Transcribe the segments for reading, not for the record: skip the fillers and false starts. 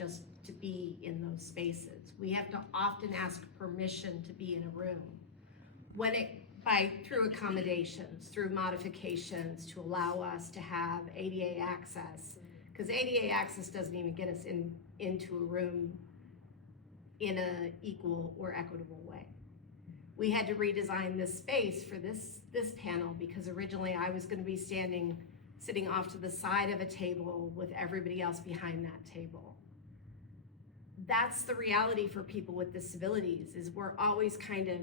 just to be in those spaces. We have to often ask permission to be in a room. Through accommodations, through modifications to allow us to have ADA access, because ADA access doesn't even get us into a room in an equal or equitable way. We had to redesign this space for this panel because originally I was going to be sitting off to the side of a table with everybody else behind that table. That's the reality for people with disabilities, is we're always kind of,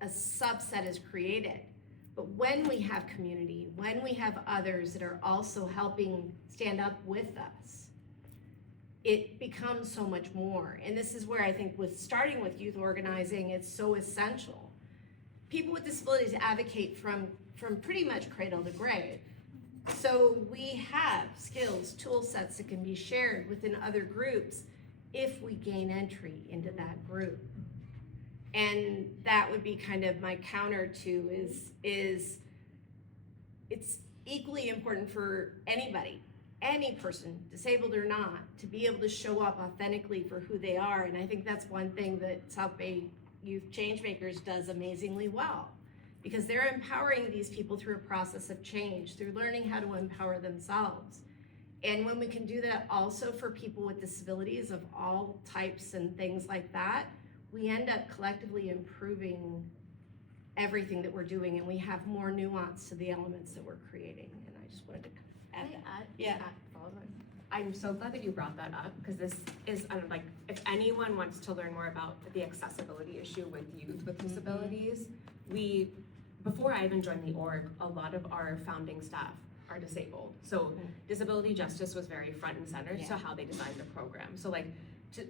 a subset is created. But when we have community, when we have others that are also helping stand up with us, it becomes so much more. And this is where I think starting with youth organizing, it's so essential. People with disabilities advocate from pretty much cradle to grave. So we have skills, tool sets that can be shared within other groups if we gain entry into that group. And that would be kind of my counter to is it's equally important for anybody, any person, disabled or not, to be able to show up authentically for who they are. And I think that's one thing that South Bay Youth Changemakers does amazingly well, because they're empowering these people through a process of change, through learning how to empower themselves. And when we can do that also for people with disabilities of all types and things like that, we end up collectively improving everything that we're doing, and we have more nuance to the elements that we're creating. And I just wanted to add that. Yeah. I'm so glad that you brought that up, because this is like, if anyone wants to learn more about the accessibility issue with youth with disabilities, before I even joined the org, a lot of our founding staff are disabled. So disability justice was very front and center to how they designed the program. So like,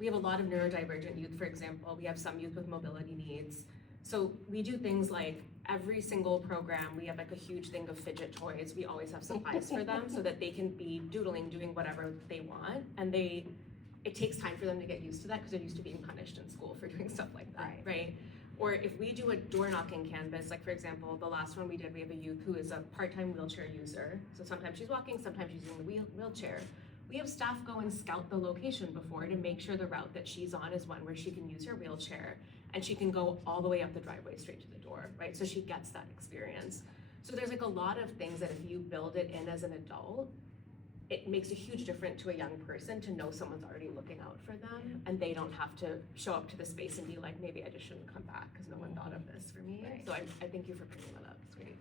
we have a lot of neurodivergent youth, for example. We have some youth with mobility needs. So we do things like every single program, we have like a huge thing of fidget toys. We always have supplies for them so that they can be doodling, doing whatever they want. And it takes time for them to get used to that, because they're used to being punished in school for doing stuff like that, right? Or if we do a door knocking canvas, like for example, the last one we did, we have a youth who is a part-time wheelchair user. So sometimes she's walking, sometimes she's using the wheelchair. We have staff go and scout the location before to make sure the route that she's on is one where she can use her wheelchair and she can go all the way up the driveway straight to the door, right? So she gets that experience. So there's like a lot of things that if you build it in as an adult, it makes a huge difference to a young person to know someone's already looking out for them, and they don't have to show up to the space and be like, maybe I just shouldn't come back because no one thought of this for me. Right. So I thank you for bringing that up. It's great.